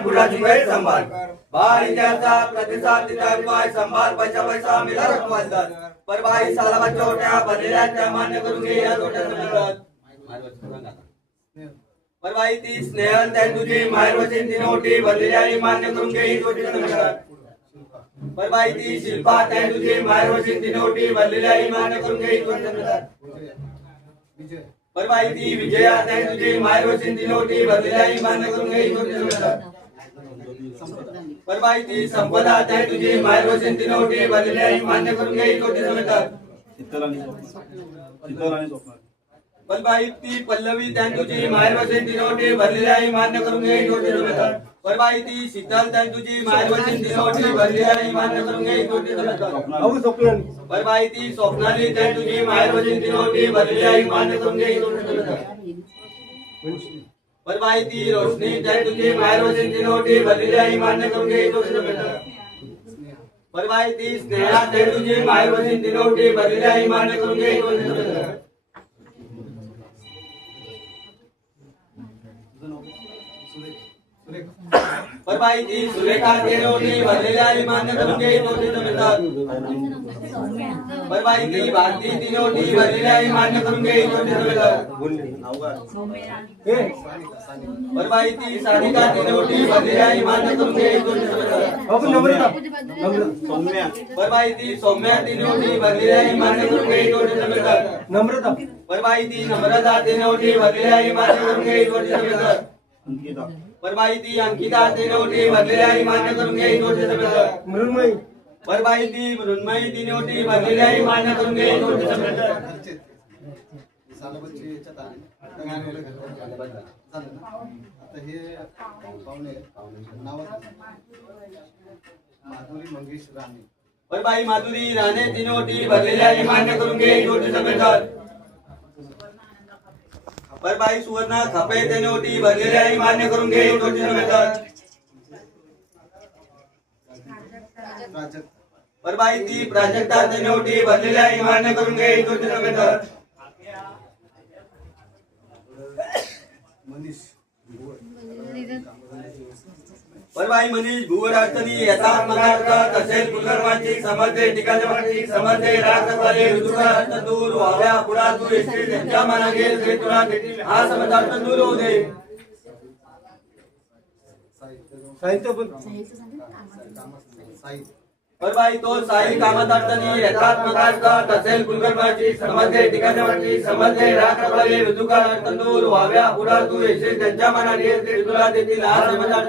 संभाल बुढ़ाची गैर संभाल बाल इंडियाचा प्रतिसाद दिल्याशिवाय संभाल पैसा पैसा मिला रखवालदार पर बाई साला बच्चोट्या भरलेल्या त्या मान्य करून घे या तोट्याचं मिळतात पर बाई ती स्नेहल त्या तुझी माहेर वचन ती नोटी भरलेल्या मान्य करून घे ही तोट्याचं मिळतात पर बाई ती शिल्पा त्या तुझी माहेर वचन ती नोटी भरलेल्या मान्य करून घे ही तोट्याचं मिळतात पर बाई ती विजया त्या तुझी माहेर वचन ती नोटी भरलेल्या मान्य करून घे ही तोट्याचं मिळतात पर बाई ती संपदा त्या तुझी माहेर वचन ती नोटी भरलेल्या मान्य करून घे ही तोट्याचं मिळतात पण बाई ती पल्लवी त्या तुझी माहेर वचन ती नोटी भरलेल्या मान्य करून घे ही तोट्याचं मिळतात पर बाई ती शीतल त्या तुझी माहेर वचन ती नोटी भरलेल्या मान्य करून घे ही तोट्याचं मिळतात पर बाई ती स्वप्नाली त्या तुझी माहेर वचन ती नोटी भरलेल्या मान्य करून घे ही तोट्याचं मिळतात पर बाई ती रोशनी त्या तुझी माहेर वचन ती नोटी भरलेल्या मान्य करून घे ही तोट्याचं मिळतात पर बाई ती स्नेहा त्या तुझी माहेर वचन ती नोटी भरलेल्या मान्य करून घे ही तोट्याचं मिळतात पर बाई ती सुरेखा त्या नोटी भरलेल्या मान्य करून घे ही तोट्याचं मिळतात पर बाई ती भारती ती नोटी भरलेल्या मान्य करून घे ही तोट्याचं मिळतात पर बाई ती सारिका ती नोटी भरलेल्या मान्य करून घे ही तोट्याचं मिळतात पर बाई ती सौम्या ती नोटी भरलेल्या मान्य करून घे ही तोट्याचं मिळतात नम्रता पर बाई ती नम्रता ती नोटी भरलेल्या मान्य करून घे ही तोट्याचं मिळतात पर बाई ती अंकिता ती नोटी भरलेल्या मान्य करून घे ही तोट्याचं मिळतात मृण्मयी पर बाई ती मृण्मयी ती नोटी भरलेल्या मान्य करून घे ही तोट्याचं मिळतात पर बाई माधुरी राणे ती नोटी भरलेल्या मान्य करून घे ही तोट्याचं मिळतात पर बाई सुवर्णा खपे ते नोटी भरलेल्या मान्य करून घे ही तोट्याचं मिळतात पर बाई ती प्राजक्ता ते नोटी भरलेल्या मान्य करून घे ही तोट्याचं मिळतात पर बाई मनीष भुवर अडचणी येतात मनात तसेच कुलकर्माची समजते ठिकाणची समजते राखवाले ऋतुकाळ दूर व्हाव्या पुढा तू येशील त्यांच्या मना घेल ते तुला भेटील हा समजार्थ दूर होऊ दे पर बाई तो साई कामात अडचणी येतात मनात तसेच कुलकर्माची समजते ठिकाणची समजते राखवाले ऋतुकाळ दूर व्हाव्या पुढा तू येशील त्यांच्या मना घेल ते तुला देतील हा समजार्थ